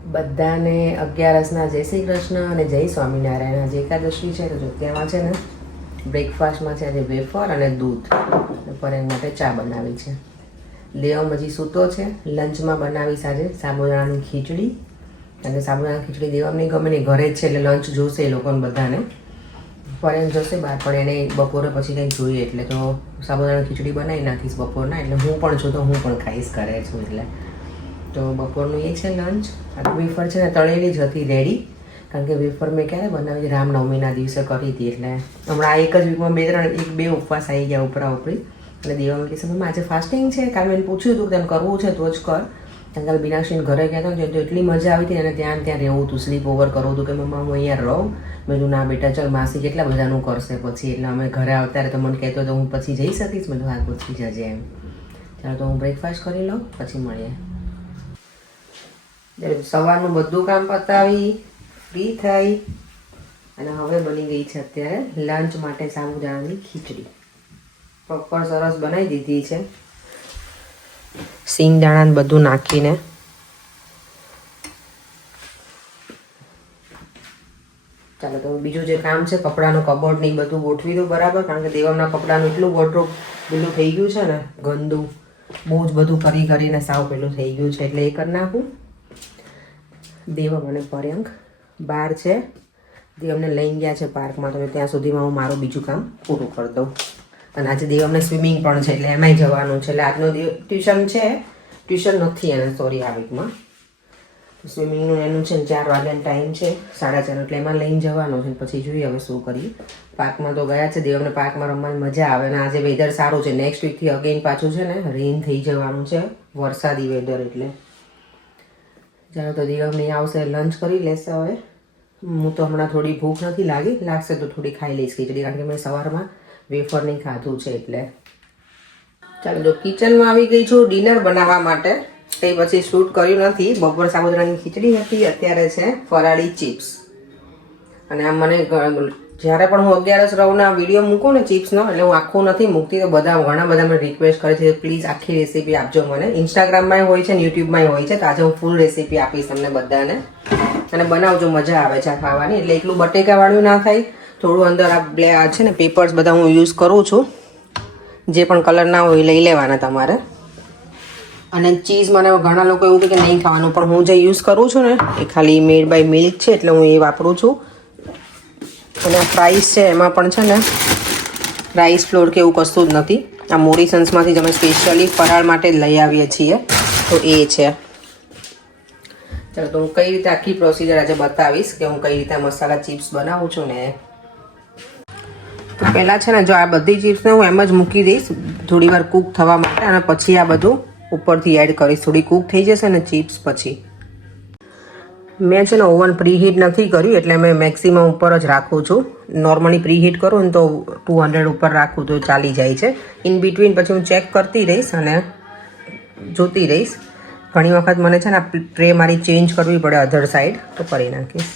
બધાને 11 જય શ્રી કૃષ્ણ અને જય સ્વામિનારાયણ. આજે એકાદશી છે તો જો તેમાં છે ને બ્રેકફાસ્ટમાં છે આજે વેફર અને દૂધ. પરેંગ માટે ચા બનાવી છે. દેવમ હજી સૂતો છે. લંચમાં બનાવીશ આજે સાબુદાણાની ખીચડી. અને સાબુદાણાની ખીચડી દેવમને ગમે નહીં, ઘરે જ છે એટલે લંચ જોશે એ લોકોને બધાને. પરેંગ જશે બહાર પણ એને બપોરે પછી કંઈક જોઈએ એટલે તો સાબુદાણાની ખીચડી બનાવી નાખીશ બપોરના. એટલે હું પણ છું તો હું પણ ખાઈશ ઘરે છું એટલે. તો બપોરનું એ છે લંચ. આ વેફર છે ને તળેલી જ હતી રેડી, કારણ કે વેફર મેં ક્યારે બનાવી રામનવમીના દિવસે કરી હતી. એટલે હમણાં એક જ વીકમાં બે ઉપવાસ આવી ગયા ઉપરા ઉપરી. એટલે દેવામાં કહેશે મમ્મા આજે ફાસ્ટિંગ છે. કાલે મેં પૂછ્યું હતું કે તને કરવું છે તો જ કર. કારણ કે બીનાક્ષીને ઘરે ગયા હતા ને તો એટલી મજા આવી હતી અને ત્યાં રહેવું હતું, સ્લીપ ઓવર કરવું હતું કે મમ્મા હું અહીંયા રહું. મેં કીધું ના બેટા ચાલ માસી કેટલા બધાનું કરશે પછી. એટલે અમે ઘરે આવતા તો મને કહેતો તો હું પછી જઈ શકીશ. મેં કીધું હા પછી જજે એમ. ચાલો તો હું બ્રેકફાસ્ટ કરી લઉં પછી મળીએ. સવારનું બધું કામ પતાવી ફ્રી થઈ અને હવે બની ગઈ છે અત્યારે લંચ માટે સાબુદાણાની ખીચડી. પ્રોપર સરસ બનાવી દીધી છે, સિંગદાણા બધું નાખીને. ચાલો તો બીજું જે કામ છે કપડાનું કબોર્ડ ને બધું ગોઠવી દઉં બરાબર, કારણ કે દેવમના કપડાનું એટલું વોર્ડરોબ પેલું થઈ ગયું છે ને ગંદુ, બહુ જ બધું કરીને સાવ પેલું થઈ ગયું છે એટલે એ કરી નાખું. દેવમ અને પરેંગ બહાર છે, દેવમને લઈને ગયા છે પાર્કમાં, તો ત્યાં સુધીમાં હું મારું બીજું કામ પૂરું કરી દઉં. અને આજે દેવમને સ્વિમિંગ પણ છે એટલે એમાંય જવાનું છે. એટલે આજનો ટ્યુશન છે, ટ્યુશન નથી એને સોરી આ વીકમાં. સ્વિમિંગનું એનું છે ને 4 વાગ્યાનો ટાઈમ છે, 4:30, એટલે એમાં લઈને જવાનું છે. પછી જોઈએ હવે શું કરીએ. પાર્કમાં તો ગયા છે, દેવમને પાર્કમાં રમવાની મજા આવે. અને આજે વેધર સારું છે, નેક્સ્ટ વીકથી અગેન પાછું છે ને રેન થઈ જવાનું છે, વરસાદી વેધર એટલે. ચાલો તો દેવમ નહીં આવશે લંચ કરી લેશે. હવે હું તો હમણાં થોડી ભૂખ નથી લાગશે તો થોડી ખાઈ લઈશ ખીચડી, કારણ કે મેં સવારમાં વેફર નહીં ખાધું છે એટલે. ચાલો જો કિચનમાં આવી ગઈ છું ડિનર બનાવવા માટે. કંઈ પછી શૂટ કર્યું નથી. બપોર સાબુદાણાની ખીચડી હતી, અત્યારે છે ફરાળી ચિપ્સ. અને આમ મને જ્યારે પણ હું 11 રવના વિડીયો મૂકું ને ચિપ્સનો, એટલે હું આખું નથી મૂકતી. તો ઘણા બધા મને રિક્વેસ્ટ કરે છે પ્લીઝ આખી રેસીપી આપજો મને. ઇન્સ્ટાગ્રામમાં હોય છે ને યુટ્યુબમાં હોય છે, તો આજે હું ફૂલ રેસીપી આપીશ તમને બધાને. અને બનાવજો, મજા આવે છે ખાવાની. એટલે એટલું બટેકાવાળું ના થાય, થોડું અંદર આ છે ને પેપર્સ બધા હું યુઝ કરું છું. જે પણ કલર ના હોય લઈ લેવાના તમારે. અને ચીઝ મને ઘણા લોકો એવું કે નહીં ખાવાનું, પણ હું જે યુઝ કરું છું ને એ ખાલી મેડ બાય મિલ્ક છે એટલે હું એ વાપરું છું. અને ફ્રાઈસ છે એમાં પણ છે ને રાઈસ ફ્લોર કે એવું કશું જ નથી. આ મોરિસન્સમાંથી જ અમે સ્પેશિયલી ફરાળ માટે જ લઈ આવીએ છીએ, તો એ છે. ચાલો તો હું કઈ રીતે આખી પ્રોસિજર આજે બતાવીશ કે હું કઈ રીતે મસાલા ચિપ્સ બનાવું છું ને. તો પહેલાં છે ને જો આ બધી ચિપ્સને હું એમ જ મૂકી દઈશ થોડી વાર કૂક થવા માટે, અને પછી આ બધું ઉપરથી એડ કરીશ. થોડી કૂક થઈ જશે ને ચિપ્સ પછી. મેં છે ને ઓવન પ્રીહીટ નથી કર્યું એટલે મેં મેક્સિમમ ઉપર જ રાખું છું. નોર્મલી પ્રીહીટ કરું ને તો 200 ઉપર રાખું તો ચાલી જાય છે. ઇન બિટવીન પછી હું ચેક કરતી રહીશ અને જોતી રહીશ. ઘણી વખત મને છે ને ટ્રે મારી ચેન્જ કરવી પડે અધર સાઈડ, તો કરી નાખીશ.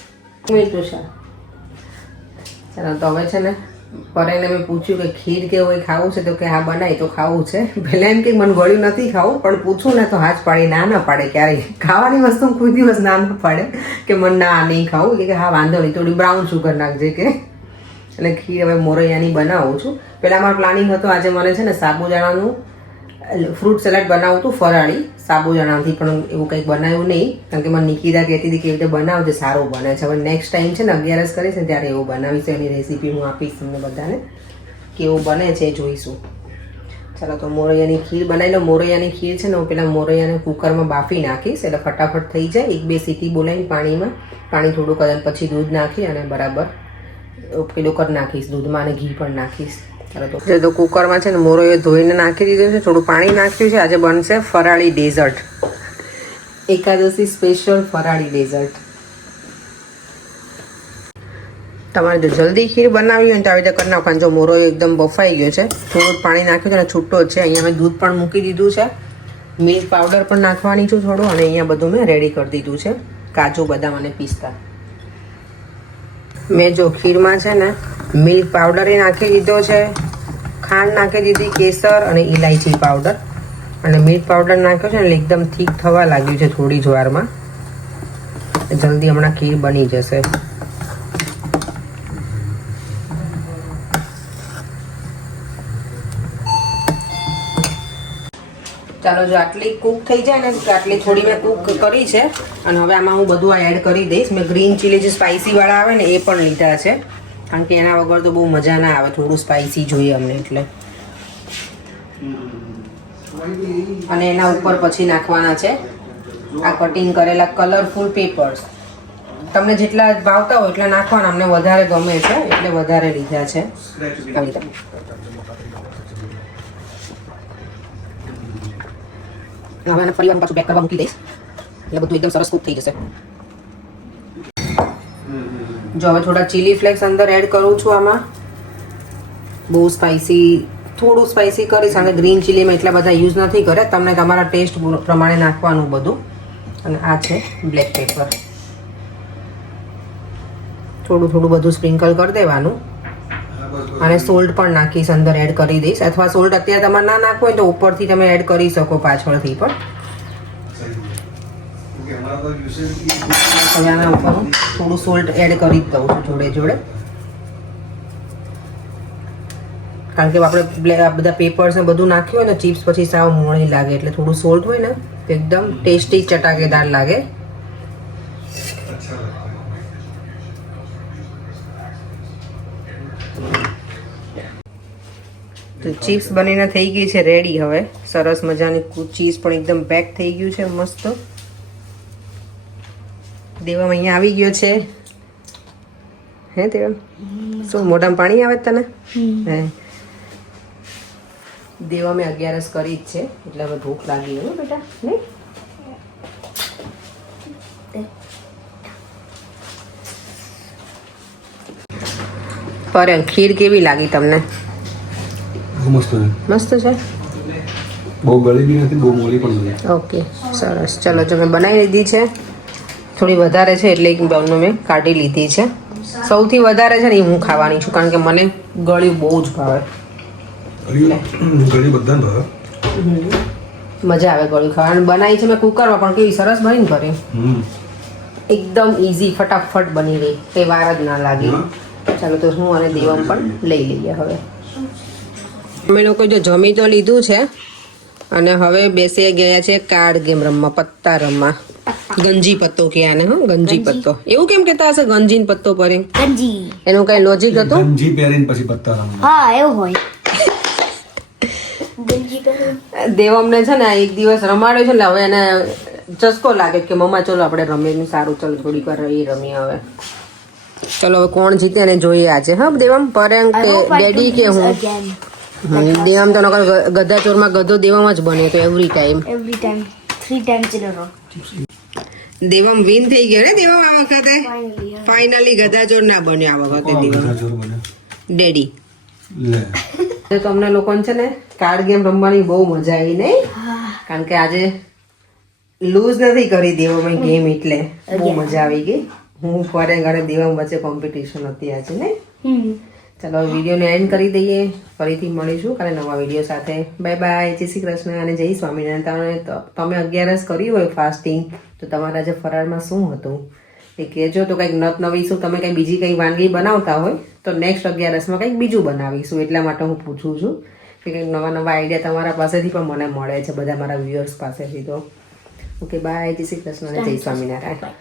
ચાલો તો હવે છે ને પરેને મેં પૂછ્યું કે ખીર કે હોય ખાવું છે, તો કે હા બનાવી તો ખાવું છે. પહેલાં એમ કે મને ગળ્યું નથી ખાવું, પણ પૂછું ને તો હાથ પાડી ના પાડે. ક્યારેય ખાવાની વસ્તુ કોઈ દિવસ ના પાડે કે મને ના નહીં ખાવું, કે હા વાંધો નહીં થોડી બ્રાઉન શુગર નાખજે કે. એટલે ખીર હવે મોરૈયાની બનાવું છું. પહેલાં મારો પ્લાનિંગ હતો આજે મને છે ને સાબુદાણાનું ફ્રૂટ સલાડ બનાવું હતું ફરાળી સાબુદાણાથી, પણ એવું કંઈક બનાવ્યું નહીં, કારણ કે મને નિકિતા કહેતી હતી કે એવી રીતે બનાવજે સારું બને છે. હવે નેક્સ્ટ ટાઈમ છે ને 11 કરીશ ને ત્યારે એવું બનાવીશ. એની રેસીપી હું આપીશ તમને બધાને, કેવું બને છે જોઈશું. ચાલો તો મોરૈયાની ખીર બનાવી લો. મોરૈયાની ખીર છે ને હું પહેલાં મોરૈયાને કુકરમાં બાફી નાખીશ એટલે ફટાફટ થઈ જાય. 1-2 સીટી બોલાવીને પાણી થોડુંક પછી દૂધ નાખી અને બરાબર પેલું કરી નાખીશ દૂધમાં, અને ઘી પણ નાખીશ. ચાલો તો કુકરમાં છે ને મોરૈયો ધોઈને નાખી દીધો છે, થોડું પાણી નાખ્યું છે. આજે બનશે ફરાળી ડેઝર્ટ, એકાદશી સ્પેશિયલ ફરાળી ડેઝર્ટ. તમારે જો જલ્દી ખીર બનાવી હોય ને તો આવી રીતે કરી નાખવાનું. જો મોરૈયો એકદમ બફાઈ ગયો છે, થોડું પાણી નાખ્યું છે અને છૂટો જ છે. અહીંયા મેં દૂધ પણ મૂકી દીધું છે, મિલ્ક પાવડર પણ નાખવાની છું થોડું, અને અહીંયા બધું મેં રેડી કરી દીધું છે, કાજુ બદામ અને પિસ્તા. મેં જો ખીરમાં છે ને મિલ્ક પાવડર એ નાખી દીધો છે, ખાંડ નાખી દીધી, કેસર અને ઇલાયચી પાવડર, અને મિલ્ક પાવડર નાખ્યો છે ને એટલે એકદમ થીક થવા લાગ્યું છે થોડી જ વારમાં. જલ્દી હમણાં ખીર બની જશે. ચાલો, જો આટલી કૂક થઈ જાય ને તો આટલી થોડી મેં કૂક કરી છે અને હવે આમાં હું બધું આ એડ કરી દઈશ. મેં ગ્રીન ચીલી જે સ્પાઇસી વાળા આવે ને એ પણ લીધા છે, કારણ કે એના વગર તો બહુ મજા ના આવે, થોડું સ્પાઇસી જોઈએ અમને એટલે. અને એના ઉપર પછી નાખવાના છે આ કટિંગ કરેલા કલરફુલ પેપર્સ. તમને જેટલા ભાવતા હોય એટલા નાખવાના, અમને વધારે ગમે છે એટલે વધારે લીધા છે. હવે એને ફરી પાછું પેક કરવા મૂકી દઈશ એટલે બધું એકદમ સરસ કૂક થઈ જશે. જો હવે થોડા ચીલી ફ્લેક્સ અંદર એડ કરું છું આમાં. બહુ સ્પાઇસી, થોડું સ્પાઇસી કરીશ, અને ગ્રીન ચીલીમાં એટલા બધા યુઝ નથી કરે, તમને તમારા ટેસ્ટ પ્રમાણે નાખવાનું બધું. અને આ છે બ્લેક પેપર, થોડું થોડું બધું સ્પ્રિંકલ કરી દેવાનું. અને સોલ્ટ પણ નાખીશ, અંદર એડ કરી દઈશ, અથવા સોલ્ટ અત્યારે તમારે ના નાખવું હોય તો ઉપરથી તમે એડ કરી શકો પાછળથી પણ. હવે આના ઉપર હું થોડું સોલ્ટ એડ કરી જ દઉં છું જોડે જોડે, કારણ કે આપણે બધા પેપર્સ ને બધું નાખ્યું હોય ને ચિપ્સ પછી સાવ મોળી લાગે, એટલે થોડું સોલ્ટ હોય ને તો એકદમ ટેસ્ટી ચટાકેદાર લાગે. તો ચિપ્સ બનીને થઈ ગઈ છે રેડી. હવે સરસ મજાની ચીઝ પણ એકદમ પેક થઈ ગયું છે મસ્ત. દેવમ અહીંયા આવી ગયો છે. હે દેવમ, શું મોઢામાં પાણી આવે તને? હે, દેવા મેં 11 કરી જ છે એટલે હવે ભૂખ લાગી હોય બેટા, નહીં? પર ખીર કેવી લાગી તમને? મસ્ત છે. મસ્ત છે. બહુ ગળી બી નથી, બહુ મોળી પણ નથી. ઓકે, સરસ. ચલો, જો મેં બનાવી લીધી છે. થોડી વધારે છે એટલે એક બાઉલમાં મેં કાઢી લીધી છે. સૌથી વધારે છે ને એ હું ખાવાની છું, કારણ કે મને ગળ્યું બહુ જ ભાવે. ગળી બધાને ભાવે. મજા આવે ગળ્યું ખાવાની. બનાવી છે મેં કુકરમાં, પણ કેવી સરસ બની કરી. એકદમ ઇઝી, ફટાફટ બની ગઈ, કઈ વાર જ ના લાગી. ચાલો, તો હું અને દેવમ પણ લઈ લઈએ. હવે અમે લોકો જો જમી તો લીધું છે અને હવે બેસી ગયા છે કાર્ડ ગેમ રમવા, પત્તા રમવા. ગંજી પત્તો કે આને, હા ગંજી પત્તો. એવું કેમ કહેતા હશે ગંજીન પત્તો પર? ગંજી. એનું કઈ લોજિક હતું? ગંજી પહેરીને પછી પત્તા રમવા. હા, એવું હોય. ગંજી પહેરીને. દેવમને છે ને એક દિવસ રમાડ્યો છે એટલે હવે એને ચસ્કો લાગે કે મમ્મા ચલો આપણે રમીએ. સારું, ચલો થોડીક વાર રમીએ હવે. ચલો હવે કોણ જીતે એને જોઈએ આજે. હા દેવમ, પરેંગ કે ડેડી કે હું? દેવમ તો નકર ગધાચોરમાં ગધો દેવમ જ બને તો every time. 3 times in a row. Devam win થઈ ગયો ને દેવમ આ વખતે. ફાઇનલી ગધાચોર ના બન્યો આ વખતે દેવમ. ડેડી લે તો તમને લોકોને છે ને કાર્ડ ગેમ રમવાની બહુ મજા આવી, નહીં? કારણ કે આજે લૂઝ નથી કરી દેવમ ગેમ, એટલે બહુ મજા આવી ગઈ. હું પરેંગ અને દેવમ વચ્ચે કોમ્પિટિશન હતી આજે, નહીં? ચાલો વિડીયોને એન્ડ કરી દઈએ. ફરીથી મળીશું કાલે નવા વિડીયો સાથે. બાય બાય, જય શ્રી કૃષ્ણ અને જય સ્વામિનારાયણ. તમે 11 કરી હોય ફાસ્ટિંગ, તો તમારા આજે ફરાળમાં શું હતું એ કહેજો. તો કંઈક નત નવી શું તમે કંઈ બીજી કંઈ વાનગી બનાવતા હોય તો નેક્સ્ટ 11માં કંઈક બીજું બનાવીશું. એટલા માટે હું પૂછું છું કે કંઈક નવા નવા આઈડિયા તમારા પાસેથી પણ મને મળે છે, બધા મારા વ્યુઅર્સ પાસેથી. તો ઓકે, બાય, જય શ્રી કૃષ્ણ અને જય સ્વામિનારાયણ.